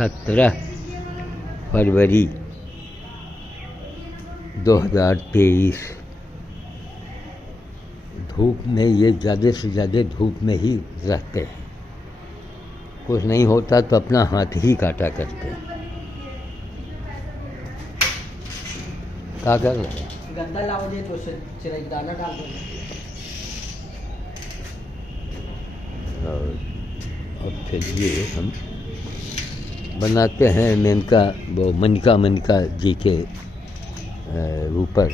17 फरवरी 2023। धूप में ये ज़्यादा से ज़्यादा धूप में ही रहते हैं, कुछ नहीं होता तो अपना हाथ ही काटा करते हैं। क्या कर रहे हैं? गंदा लाओ दे तो चिराई दाना डाल दो। और अब चलिए हम बनाते हैं मेनका, वो मनका जी के ऊपर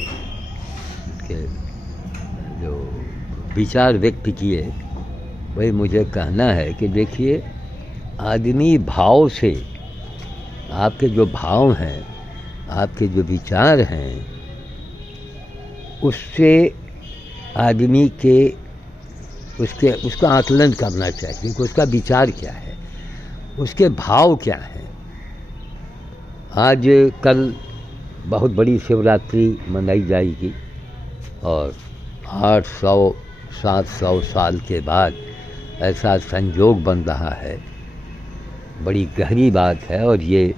के जो विचार व्यक्त किए, वही मुझे कहना है कि देखिए, आदमी भाव से, आपके जो भाव हैं, आपके जो विचार हैं, उससे आदमी के उसका आकलन करना चाहिए कि उसका विचार क्या है, उसके भाव क्या है। आज कल बहुत बड़ी शिवरात्रि मनाई जाएगी और 800-700 साल के बाद ऐसा संयोग बन रहा है। बड़ी गहरी बात है और ये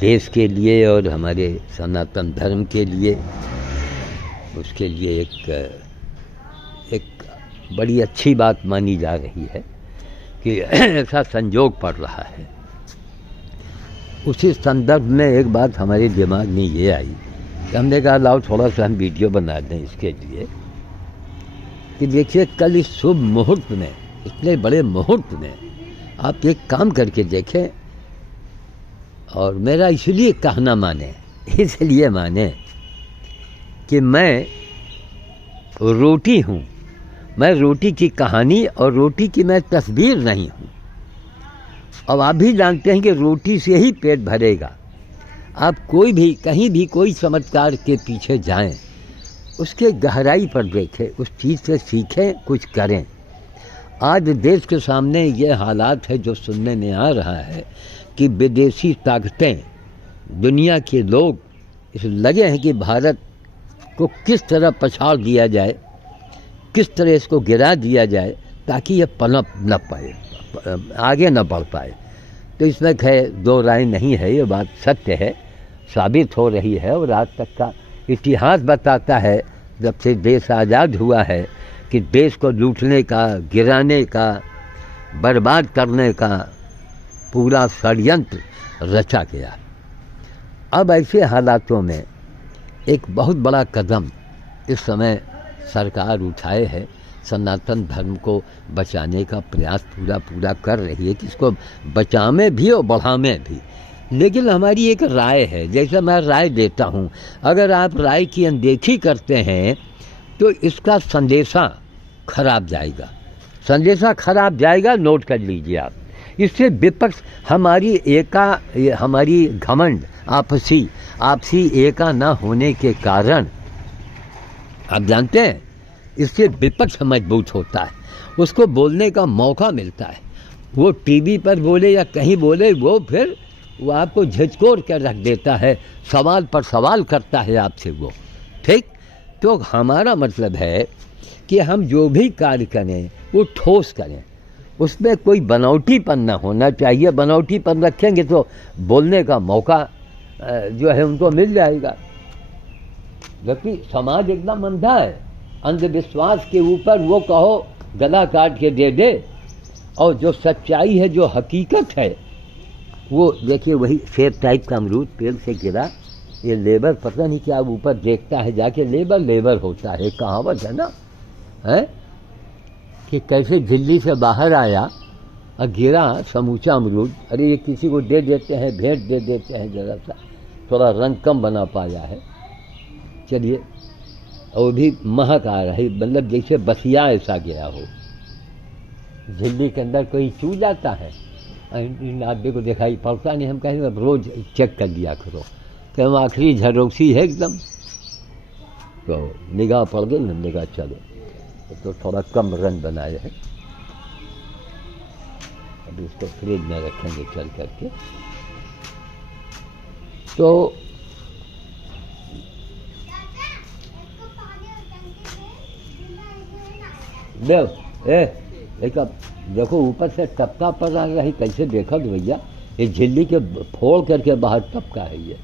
देश के लिए और हमारे सनातन धर्म के लिए, उसके लिए एक बड़ी अच्छी बात मानी जा रही है कि ऐसा संयोग पड़ रहा है। उसी संदर्भ में एक बात हमारे दिमाग में ये आई कि हमने कहा लाओ थोड़ा सा हम वीडियो बना दें इसके लिए कि देखिए, कल इस शुभ मुहूर्त में, इतने बड़े मुहूर्त में आप एक काम करके देखें। और मेरा इसलिए कहना माने, इसलिए माने कि मैं रोटी हूँ, मैं रोटी की कहानी और रोटी की मैं तस्वीर नहीं हूँ। अब आप भी जानते हैं कि रोटी से ही पेट भरेगा। आप कोई भी कहीं भी कोई चमत्कार के पीछे जाएं, उसके गहराई पर देखें, उस चीज़ से सीखें, कुछ करें। आज देश के सामने ये हालात है जो सुनने में आ रहा है कि विदेशी ताकतें, दुनिया के लोग इस लगे हैं कि भारत को किस तरह पछाड़ दिया जाए, किस तरह इसको गिरा दिया जाए ताकि ये पनप न पाए, आगे न बढ़ पाए। तो इसमें खैर दो राय नहीं है, ये बात सत्य है, साबित हो रही है। और आज तक का इतिहास बताता है, जब से देश आज़ाद हुआ है, कि देश को लूटने का, गिराने का, बर्बाद करने का पूरा षड्यंत्र रचा गया। अब ऐसे हालातों में एक बहुत बड़ा कदम इस समय सरकार उठाए है, सनातन धर्म को बचाने का प्रयास पूरा कर रही है कि इसको बचावे भी और बढ़ावे भी। लेकिन हमारी एक राय है, जैसे मैं राय देता हूँ, अगर आप राय की अनदेखी करते हैं तो इसका संदेशा खराब जाएगा, संदेशा खराब जाएगा, नोट कर लीजिए आप। इससे विपक्ष हमारी घमंड, आपसी एका न होने के कारण, आप जानते हैं, इससे विपक्ष मजबूत होता है, उसको बोलने का मौका मिलता है। वो टीवी पर बोले या कहीं बोले, वो आपको झिझकोर कर रख देता है, सवाल पर सवाल करता है आपसे वो, ठीक। तो हमारा मतलब है कि हम जो भी कार्य करें वो ठोस करें, उसमें कोई बनावटीपन न होना चाहिए। बनावटीपन रखेंगे तो बोलने का मौका जो है उनको मिल जाएगा। जबकि समाज एकदम अंधा है, अंधविश्वास के ऊपर वो कहो गला काट के दे दे, और जो सच्चाई है, जो हकीकत है, वो देखिए, वही सेब टाइप का अमरूद पेड़ से गिरा, ये लेबर पता नहीं क्या ऊपर देखता है जाके, लेबर होता है, कहावत है ना, है कि कैसे दिल्ली से बाहर आया और गिरा समूचा अमरूद। अरे ये किसी को दे देते हैं, भेंट दे देते हैं, जरा सा थोड़ा रंग कम बना पाया है, चलिए, और भी महक आ रही, मतलब जैसे बसिया ऐसा गया हो। दिल्ली के अंदर कोई चू जाता है, इन आदमी को दिखाई पड़ता नहीं, हम कहेंगे अब रोज़ चेक कर लिया करो, तो हम आखिरी झरोसी है एकदम। तो निगाह पड़ गई, हमने कहा चलो, तो थोड़ा कम रंग बनाए हैं, अभी इसको फ्रिज में रखेंगे चल करके। तो देखो ऊपर से टपका पड़ रहा है, कैसे देखो भैया, इस झिल्ली के फोड़ करके बाहर टपका है ये।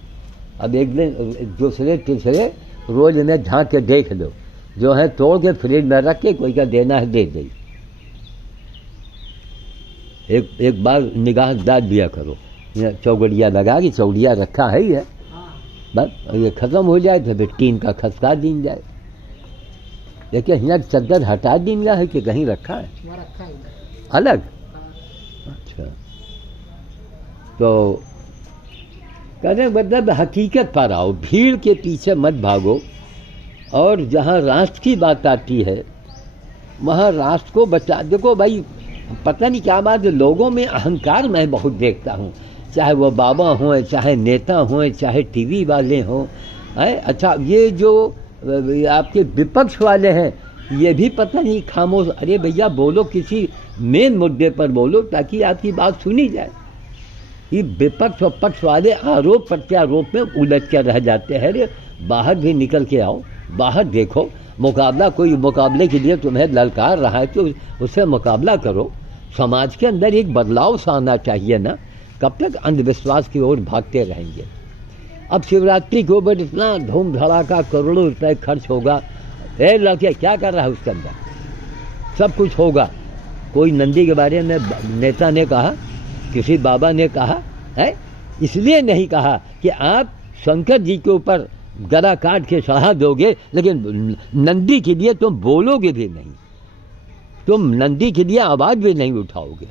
अब एक दिन दूसरे तीसरे रोज इन्हें झांक के देख लो, जो है तोड़ के फ्रिज में रख के कोई का देना है दे दे। एक बार निगाह डाल दिया करो, चौगड़िया लगा कि चौड़िया रखा है ही है, बस ये ख़त्म हो जाए तो फिर टीन का खसका दिन जाए। लेकिन यहाँ चद्दर हटा दिन गया है कि कहीं रखा है अलग। अच्छा, तो कहने मतलब हकीकत पर आओ, भीड़ के पीछे मत भागो, और जहाँ राष्ट्र की बात आती है वहाँ राष्ट्र को बचा। देखो भाई, पता नहीं क्या बात है, लोगों में अहंकार मैं बहुत देखता हूँ, चाहे वो बाबा हों, चाहे नेता हों, चाहे टीवी वाले हों। अच्छा, ये जो आपके विपक्ष वाले हैं, ये भी पता नहीं खामोश। अरे भैया बोलो, किसी मेन मुद्दे पर बोलो ताकि आपकी बात सुनी जाए। ये विपक्ष और पक्ष वाले आरोप प्रत्यारोप में उलझ कर रह जाते हैं। अरे बाहर भी निकल के आओ, बाहर देखो, मुकाबला, कोई मुकाबले के लिए तुम्हें ललकार रहा है तो उससे मुकाबला करो। समाज के अंदर एक बदलाव सा आना चाहिए ना, कब तक अंधविश्वास की ओर भागते रहेंगे। अब शिवरात्रि के ऊपर इतना धूम धड़ाका करोड़ों रुपए खर्च होगा, लड़के क्या कर रहा है उसके अंदर, सब कुछ होगा। कोई नंदी के बारे में नेता ने कहा, किसी बाबा ने कहा है, इसलिए नहीं कहा कि आप शंकर जी के ऊपर गला काट के चढ़ा दोगे, लेकिन नंदी के लिए तुम बोलोगे भी नहीं, तुम नंदी के लिए आवाज़ भी नहीं उठाओगे।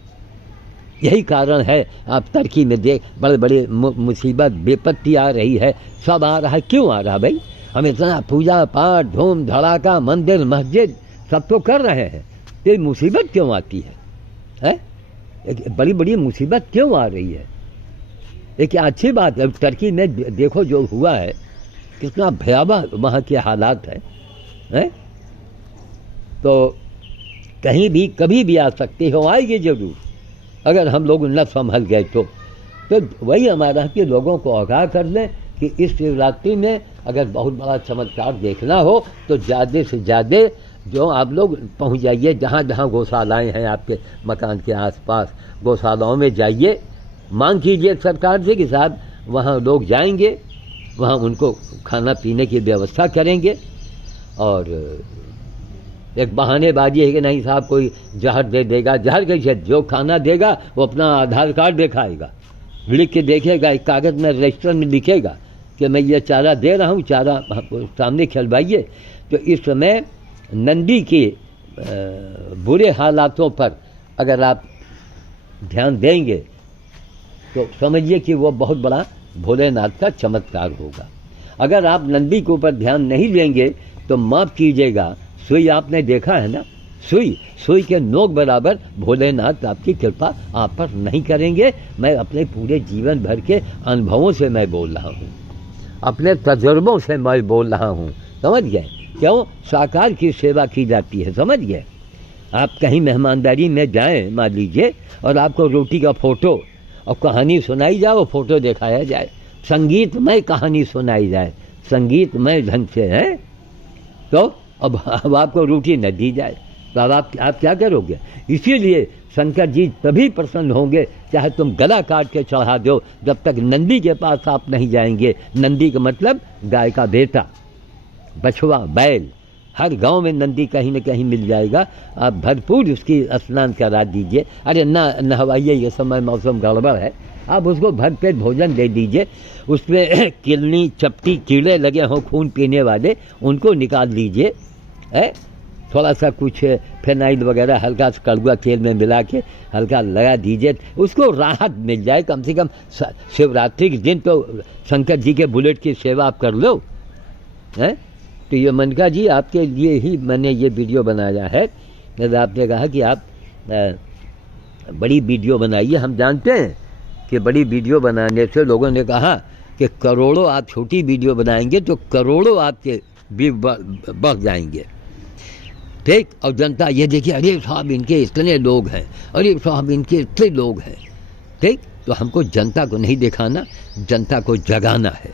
यही कारण है आप टर्की में देख, बड़े बड़े मुसीबत विपत्ति आ रही है, सब आ रहा है। क्यों आ रहा भाई? हम इतना पूजा पाठ धूम धड़ाका मंदिर मस्जिद सब तो कर रहे हैं, तो मुसीबत क्यों आती है? बड़ी बड़ी मुसीबत क्यों आ रही है? देखिए अच्छी बात है, टर्की में देखो जो हुआ है, कितना भयावह वहाँ के हालात है? तो कहीं भी कभी भी आ सकती हो, आएगी जरूर, अगर हम लोग न संभल गए तो वही हमारा कि लोगों को आगाह कर दें कि इस शिवरात्रि में अगर बहुत बड़ा चमत्कार देखना हो तो ज़्यादा से ज़्यादा जो आप लोग पहुंच जाइए, जहाँ जहाँ गौशालाएँ हैं आपके मकान के आसपास, गौशालाओं में जाइए, मांग कीजिए सरकार से कि साहब वहाँ लोग जाएंगे, वहाँ उनको खाना पीने की व्यवस्था करेंगे। और एक बहानेबाजी है कि नहीं साहब कोई जहर दे देगा, जहर कैसे? जो खाना देगा वो अपना आधार कार्ड दिखाएगा, लिख के देखेगा, एक कागज़ में रजिस्टर में लिखेगा कि मैं ये चारा दे रहा हूँ, चारा सामने खिलवाइए। तो इस समय नंदी के बुरे हालातों पर अगर आप ध्यान देंगे तो समझिए कि वो बहुत बड़ा भोलेनाथ का चमत्कार होगा। अगर आप नंदी के ऊपर ध्यान नहीं देंगे तो माफ़ कीजिएगा, सुई आपने देखा है ना, सुई के नोक बराबर भोलेनाथ आपकी कृपा आप पर नहीं करेंगे। मैं अपने पूरे जीवन भर के अनुभवों से मैं बोल रहा हूँ, अपने तजुर्बों से मैं बोल रहा हूँ, समझ गए? क्यों? साकार की सेवा की जाती है, समझ गए? आप कहीं मेहमानदारी में जाएं मान लीजिए, और आपको रोटी का फोटो और कहानी सुनाई जाए, वो फोटो दिखाया जाए, संगीतमय कहानी सुनाई जाए, संगीतमय ढंग से है, तो अब आपको रोटी न दी जाए तो अब आप क्या करोगे? इसीलिए शंकर जी तभी प्रसन्न होंगे चाहे तुम गला काट के चढ़ा दो, जब तक नंदी के पास आप नहीं जाएंगे। नंदी का मतलब गाय का बेटा, बछवा, बैल, हर गांव में नंदी कहीं न कहीं मिल जाएगा। आप भरपूर उसकी स्नान करा दीजिए। अरे नहवाइए, ये समय मौसम गड़बड़ है, आप उसको भरपेट भोजन दे दीजिए। उसमें किलनी चपटी कीड़े लगे हों खून पीने वाले, उनको निकाल दीजिए। थोड़ा सा कुछ फिनाइल वगैरह हल्का सा कड़वा तेल में मिला के हल्का लगा दीजिए, उसको राहत मिल जाए। कम से कम शिवरात्रि के दिन तो शंकर जी के बुलेट की सेवा आप कर लो। तो ये मनका जी आपके लिए ही मैंने ये वीडियो बनाया है। आपने कहा कि आप बड़ी वीडियो बनाइए, हम जानते हैं कि बड़ी वीडियो बनाने से लोगों ने कहा कि करोड़ों आप छोटी वीडियो बनाएंगे तो करोड़ों आपके भी बढ़ जाएंगे, ठीक। और जनता ये देखिए, अरे साहब इनके इतने लोग हैं, अरे साहब इनके इतने लोग हैं, ठीक। तो हमको जनता को नहीं दिखाना, जनता को जगाना है।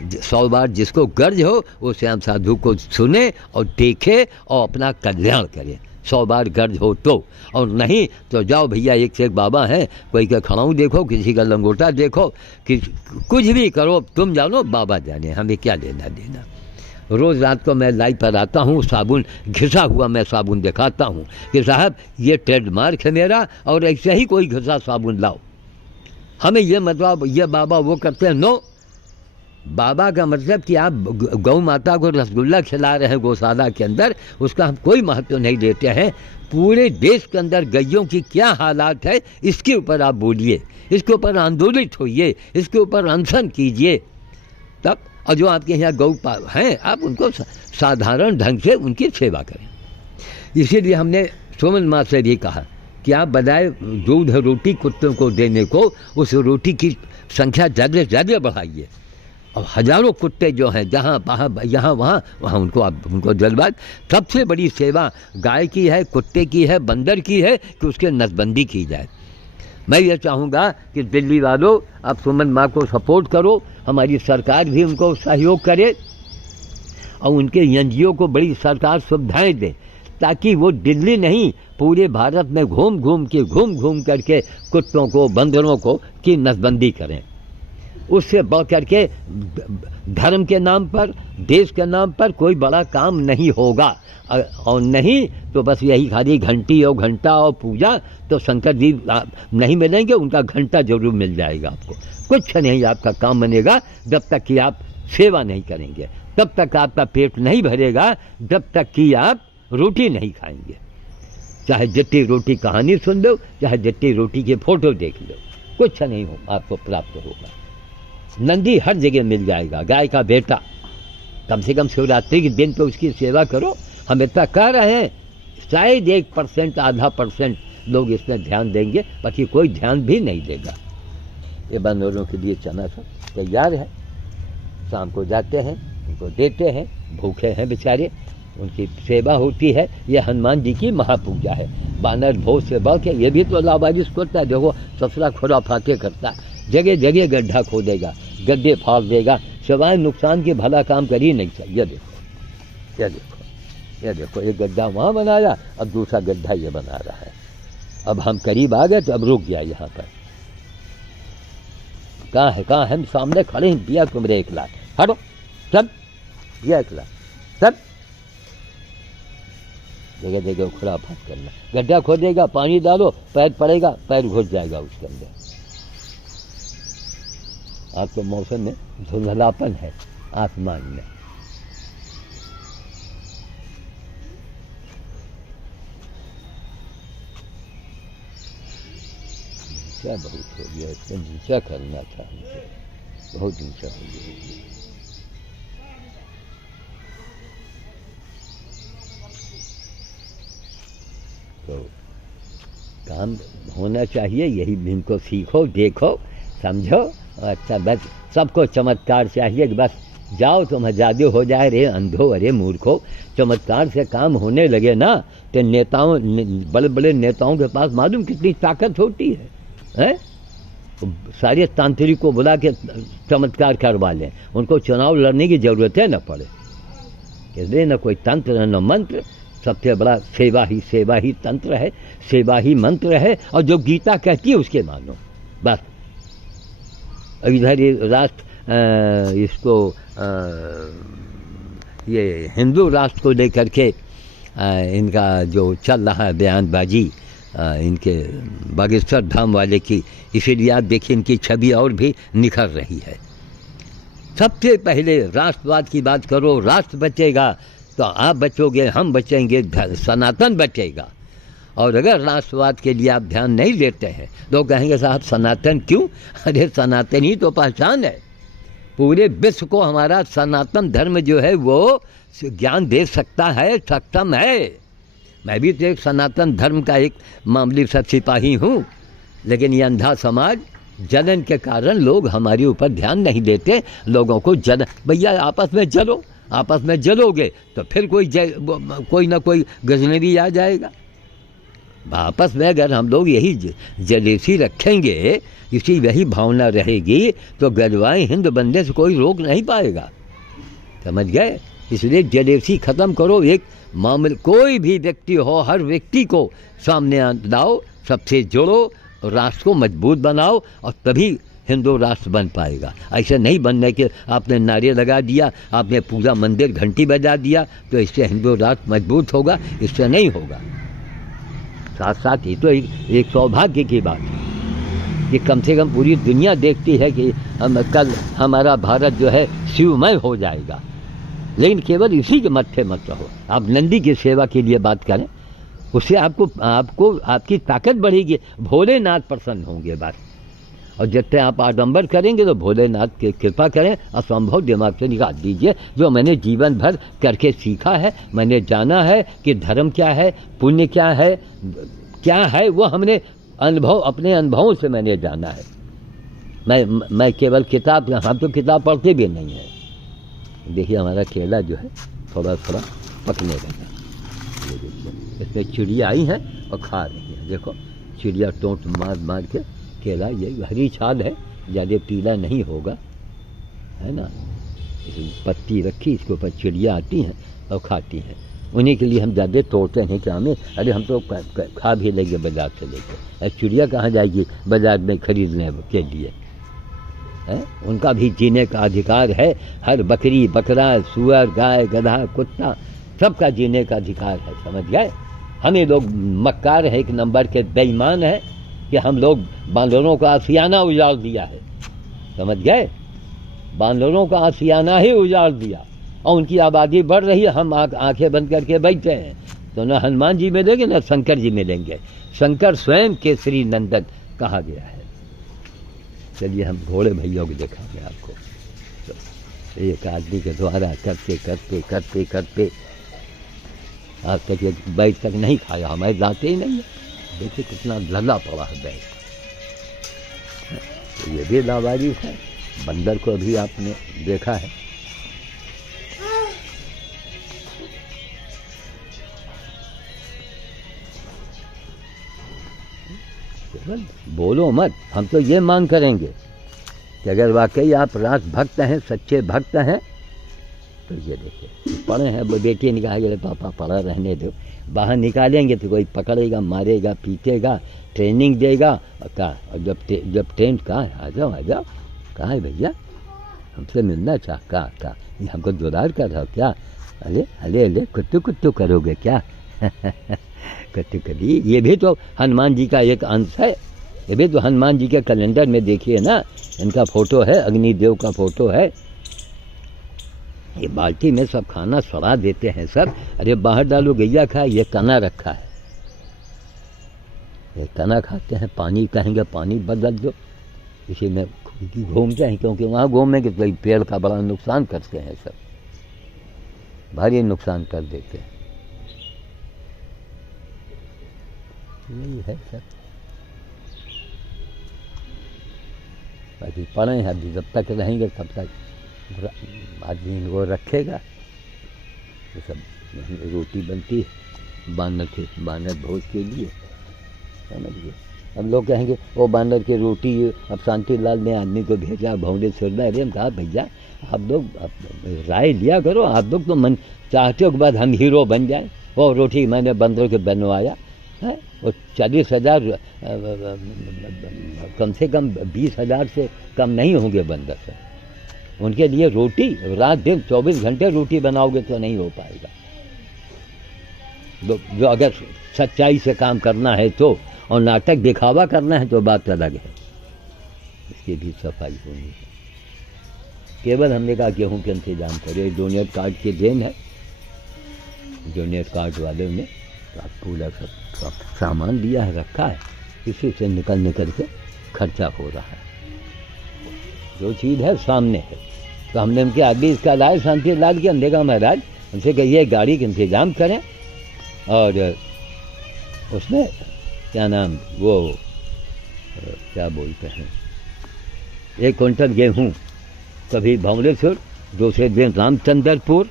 100 बार जिसको गर्ज हो वो श्याम साधु को सुने और देखे और अपना कल्याण करे। 100 बार गर्ज हो तो, और नहीं तो जाओ भैया एक से एक बाबा हैं, कोई का खड़ाऊ देखो, किसी का लंगोटा देखो, कि कुछ भी करो, तुम जानो बाबा जाने, हमें क्या लेना देना। रोज़ रात को मैं लाइव पर आता हूँ, साबुन घिसा हुआ मैं साबुन दिखाता हूँ कि साहब ये ट्रेडमार्क है मेरा, और ऐसे ही कोई घिसा साबुन लाओ। हमें ये मतलब ये बाबा वो करते हैं, नो। बाबा का मतलब कि आप गौ माता को रसगुल्ला खिला रहे हैं गौशाला के अंदर, उसका हम कोई महत्व नहीं देते हैं। पूरे देश के अंदर गैयों की क्या हालात है, इसके ऊपर आप बोलिए, इसके ऊपर आंदोलित होइए, इसके ऊपर अनशन कीजिए तब। और जो आपके यहाँ गौ हैं, आप उनको साधारण ढंग से उनकी सेवा करें। इसीलिए हमने सोमन माँ से भी कहा कि आप बजाय दूध रोटी कुत्तों को देने को, उस रोटी की संख्या ज़्यादा से ज़्यादा बढ़ाइए। और हज़ारों कुत्ते जो हैं जहाँ यहाँ वहाँ उनको आप उनको जलवा। सबसे बड़ी सेवा गाय की है, कुत्ते की है, बंदर की है कि उसके नसबंदी की जाए। मैं ये चाहूँगा कि दिल्ली वालों आप सुमन माँ को सपोर्ट करो, हमारी सरकार भी उनको सहयोग करे, और उनके एनजीओ को बड़ी सरकार सुविधाएं दे, ताकि वो दिल्ली नहीं पूरे भारत में घूम घूम करके कुत्तों को, बंदरों को की नसबंदी करें। उससे बढ़ करके धर्म के नाम पर, देश के नाम पर कोई बड़ा काम नहीं होगा। और नहीं तो बस यही खाली घंटी और घंटा और पूजा, तो शंकर जी नहीं मिलेंगे, उनका घंटा जरूर मिल जाएगा आपको। कुछ नहीं आपका काम बनेगा जब तक कि आप सेवा नहीं करेंगे, तब तक आपका पेट नहीं भरेगा, जब तक कि आप रोटी नहीं खाएंगे। चाहे जितनी रोटी कहानी सुन लो, चाहे जितनी रोटी के फोटो देख लो, कुछ नहीं हो आपको प्राप्त होगा। नंदी हर जगह मिल जाएगा, गाय का बेटा। कम से कम शिवरात्रि के दिन तो उसकी सेवा करो। हम इतना कह रहे हैं, शायद 1% आधा % लोग इसमें ध्यान देंगे, बाकी कोई ध्यान भी नहीं देगा। ये बंदरों के लिए चना सब तैयार है, शाम को जाते हैं, उनको देते हैं, भूखे हैं बेचारे, उनकी सेवा होती है। ये हनुमान जी की महापूजा है। बानर भोज से बढ़ के ये भी तो लावारिस करता है। देखो ससुरा खुरा फाके करता है, जगह जगह गड्ढा खोदेगा, गड्ढे फाड़ देगा, सिवाय नुकसान के भला काम कर ही नहीं चाहिए। देखो ये देखो, ये देखो, एक गड्ढा वहाँ बनाया, अब दूसरा गड्ढा ये बना रहा है। अब हम करीब आ गए तो अब रुक गया। यहाँ पर कहाँ है हम सामने खड़े हैं। दिया तुमरे 1 लाख, हटो सब, दिया 1 लाख सब, जगह जगह खुराफात करना। गड्ढा खोदेगा, पानी डालो, पैर पड़ेगा, पैर घुस जाएगा उसके अंदर। आज तो मौसम में धुंधलापन है आसमान में। नीचा बहुत हो गया, इसको नीचा करना था हमको, बहुत नीचा हो गया। तो काम होना चाहिए, यही इनको सीखो, देखो, समझो। अच्छा बस सबको चमत्कार चाहिए कि बस जाओ तुम आज़ादी हो जाए रे अंधो, अरे मूर्खो। चमत्कार से काम होने लगे ना तो नेताओं, बड़े बड़े नेताओं के पास मालूम कितनी ताकत होती है? सारे तांत्रिक को बुला के चमत्कार करवा लें, उनको चुनाव लड़ने की ज़रूरत है न पड़े। इसलिए न कोई तंत्र न मंत्र, सबसे बड़ा सेवा ही तंत्र है, सेवा ही मंत्र है। और जो गीता कहती है उसके मानो बस। इधर राष्ट्र इसको ये हिंदू राष्ट्र को लेकर के इनका जो चल रहा है बयानबाजी इनके बागेश्वर धाम वाले की, इसीलिए आप देखिए इनकी छवि और भी निखर रही है। सबसे पहले राष्ट्रवाद की बात करो, राष्ट्र बचेगा तो आप बचोगे, हम बचेंगे, सनातन बचेगा। और अगर राष्ट्रवाद के लिए आप ध्यान नहीं देते हैं तो कहेंगे साहब सनातन क्यों? अरे सनातन ही तो पहचान है। पूरे विश्व को हमारा सनातन धर्म जो है वो ज्ञान दे सकता है, सक्षम है। मैं भी तो एक सनातन धर्म का एक मामूली सा सिपाही हूँ, लेकिन ये अंधा समाज जलन के कारण लोग हमारे ऊपर ध्यान नहीं देते। लोगों को भैया आपस में जलो, आपस में जलोगे तो फिर कोई ना कोई गजनबी आ जाएगा। आपस में अगर हम लोग यही जलेसी रखेंगे, इसी वही भावना रहेगी, तो गजवाए हिंद बनने से कोई रोक नहीं पाएगा। समझ गए? इसलिए जेलेसी ख़त्म करो। एक मामले कोई भी व्यक्ति हो, हर व्यक्ति को सामने लाओ, सबसे जोड़ो, राष्ट्र को मजबूत बनाओ और तभी हिंदू राष्ट्र बन पाएगा। ऐसे नहीं बनने के आपने नारे लगा दिया, आपने पूरा मंदिर घंटी बजा दिया तो इससे हिंदू राष्ट्र मजबूत होगा, इससे नहीं होगा। साथ साथ ही तो एक सौभाग्य की बात है कि कम से कम पूरी दुनिया देखती है कि हम कल हमारा भारत जो है शिवमय हो जाएगा। लेकिन केवल इसी के मत्थे मत रहो। आप नंदी की सेवा के लिए बात करें, उससे आपको आपकी ताकत बढ़ेगी, भोलेनाथ प्रसन्न होंगे बात। और जितने आप आडंबर करेंगे तो भोलेनाथ की कृपा करें, असंभव दिमाग से निकाल दीजिए। जो मैंने जीवन भर करके सीखा है, मैंने जाना है कि धर्म क्या है, पुण्य क्या है, वो हमने अपने अनुभवों से मैंने जाना है। मैं केवल किताब, हम तो किताब पढ़ते भी नहीं हैं। देखिए हमारा केला जो है थोड़ा थोड़ा पकने लगा, ये देखिए इसमें चिड़िया आई हैं और खा रही हैं। देखो चिड़िया टोंट मार के केला, ये हरी छाल है, ज़्यादा पीला नहीं होगा, है ना। पत्ती रखी, इसके ऊपर चिड़िया आती हैं और खाती हैं। उन्हीं के लिए हम ज़्यादा तोड़ते हैं कि हमें, अरे हम तो खा भी लेंगे बाजार से लेकर। चिड़िया कहाँ जाएगी बाजार में खरीदने के लिए, है? उनका भी जीने का अधिकार है। हर बकरी, बकरा, सुअर, गाय, गधा, कुत्ता, सबका जीने का अधिकार है, समझ गए। हमें लोग मक्कार है, एक नंबर के बेईमान है कि हम लोग बांदरों का आशियाना उजाड़ दिया है, समझ गए। बांदरों का आशियाना ही उजाड़ दिया और उनकी आबादी बढ़ रही है, हम आंखें बंद करके बैठे हैं। तो न हनुमान जी मिलेंगे न शंकर जी मिलेंगे। शंकर स्वयं केसरी नंदन कहा गया है। चलिए हम घोड़े भैया को दिखाएंगे आपको। तो एक आदमी के द्वारा करते करते करते करते आज तक एक बैग तक नहीं खाया, हमारे जाते ही नहीं है। देखिए कितना लगा पड़ा है बैग। तो ये भी लावारिस है। बंदर को भी आपने देखा है, बोलो मत। हम तो ये मांग करेंगे कि अगर वाकई आप रास भक्त हैं, सच्चे भक्त हैं, तो ये देखिए पढ़े हैं, वो बेटी निकालेंगे, पापा पढ़ा रहने दो। बाहर निकालेंगे तो कोई पकड़ेगा, मारेगा, पीटेगा, ट्रेनिंग देगा। और कहा, और जब ट्रेन कहाँ है, आ जाओ कहाँ है भैया, हमसे मिलना चाह, कहा ये हमको दुलार कर रहा हो क्या? अले कुत्तू करोगे क्या? कभी ये भी तो हनुमान जी का एक अंश है। ये भी तो हनुमान जी के कैलेंडर में देखिए ना, इनका फोटो है, अग्निदेव का फोटो है। ये बाल्टी में सब खाना सड़ा देते हैं सब। अरे बाहर डालो गैया खाए, ये कना रखा है, ये कना खाते हैं। पानी कहेंगे पानी बदल दो, इसी में घूमते हैं, क्योंकि वहाँ घूमेंगे तो पेड़ का बड़ा नुकसान करते हैं, सब भारी नुकसान कर देते हैं। यही है सब। बाकी पढ़े हैं, अभी जब तक रहेंगे तब तक आदमी इनको रखेगा। तो सब रोटी बनती है बानर भोज के लिए, समझिए। हम लोग कहेंगे वो बानर की रोटी, अब शांतिलाल ने आदमी को भेजा भौंडे छोड़ना। अरे हम कहा भैया आप लोग राय लिया करो, आप लोग तो मन चाहते हो के बाद हम हीरो बन जाए। वो रोटी मैंने बंदरों के बनवाया है, वो 40,000 कम से कम 20,000 से कम नहीं होंगे बंदर से। उनके लिए रोटी रात दिन 24 घंटे रोटी बनाओगे तो नहीं हो पाएगा। जो अगर सच्चाई से काम करना है तो, और नाटक दिखावा करना है तो बात अलग है, इसकी भी सफाई होनी है। केवल हमने कहा गेहूँ के इंतजाम करें, जूनियर कार्ड की देन है। जूनियर कार्ड वाले ने पूरा सब सामान दिया है, रखा है, इसी से निकल के खर्चा हो रहा है। जो चीज़ है सामने है। तो हमने उनके आदमी इसका लाए शांति लाल के, हमने कहा महाराज उनसे कहिए गाड़ी का इंतजाम करें। और उसमें क्या नाम, वो क्या बोलते हैं, 1 क्विंटल गेहूँ कभी भौंडेश्वर, दूसरे दिन रामचंद्रपुर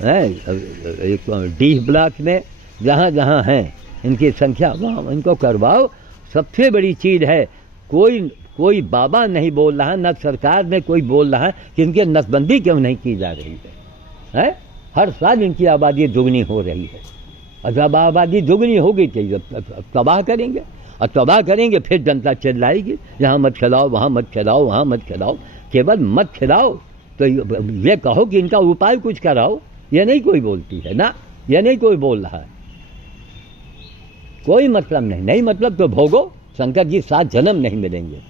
है, एक डीह ब्लॉक में, जहाँ जहाँ हैं इनकी संख्या वहाँ इनको करवाओ। सबसे बड़ी चीज़ है, कोई बाबा नहीं बोल रहा, न सरकार में कोई बोल रहा है कि इनके नसबंदी क्यों नहीं की जा रही है। है। हर साल इनकी आबादी दुगनी हो रही है, और जब आबादी दुगनी होगी तो तबाह करेंगे, और तबाह करेंगे फिर जनता चिल्लाएगी, यहाँ मत खिलाओ, वहाँ मत खिलाओ, वहाँ मत खिलाओ। केवल मत खिलाओ तो ये कहो कि इनका उपाय कुछ कराओ, ये नहीं कोई बोलती है ना, ये नहीं कोई बोल रहा है। कोई मतलब नहीं, नहीं मतलब तो भोगो, शंकर जी 7 जन्म नहीं मिलेंगे।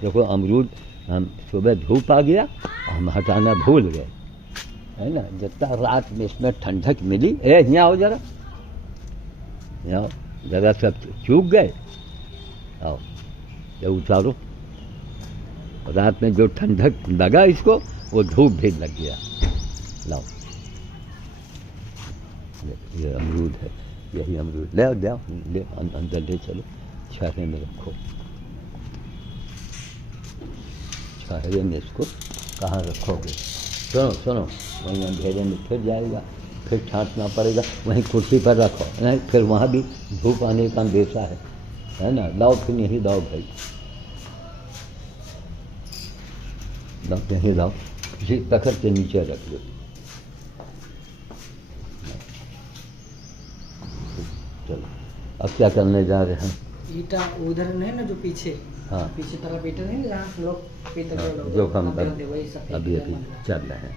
देखो अमरूद हम सुबह धूप आ गया, हम हटाना भूल गए, है ना। जितना रात में इसमें ठंडक मिली, यहाँ आओ जरा, यहाँ जरा सब चूक गए, आओ ये उतारो। रात में जो ठंडक लगा इसको, वो धूप भी लग गया। लाओ ये अमरूद है, यही अमरूद ले आओ, ले अंदर ले चलो, छाहे में रखो। छाहे में इसको कहाँ रखोगे? सुनो सुनो, वहीं अंधेरे में फिर जाएगा, फिर छांटना पड़ेगा, वहीं कुर्सी पर रखो, नहीं फिर वहाँ भी धूप आने का अंदेशा है ना। लाओ फिर यहीं लाओ भाई, लाओ यहीं लाओ, किसी तखत के नीचे रख लो। चलो अब क्या करने जा रहे हैं? ईटा उधर नहीं ना जो पीछे, हाँ पीछे तरफ ईटा नहीं, जहाँ लोग पीते हाँ, लोग जो हम वही सब अभी चल रहे हैं।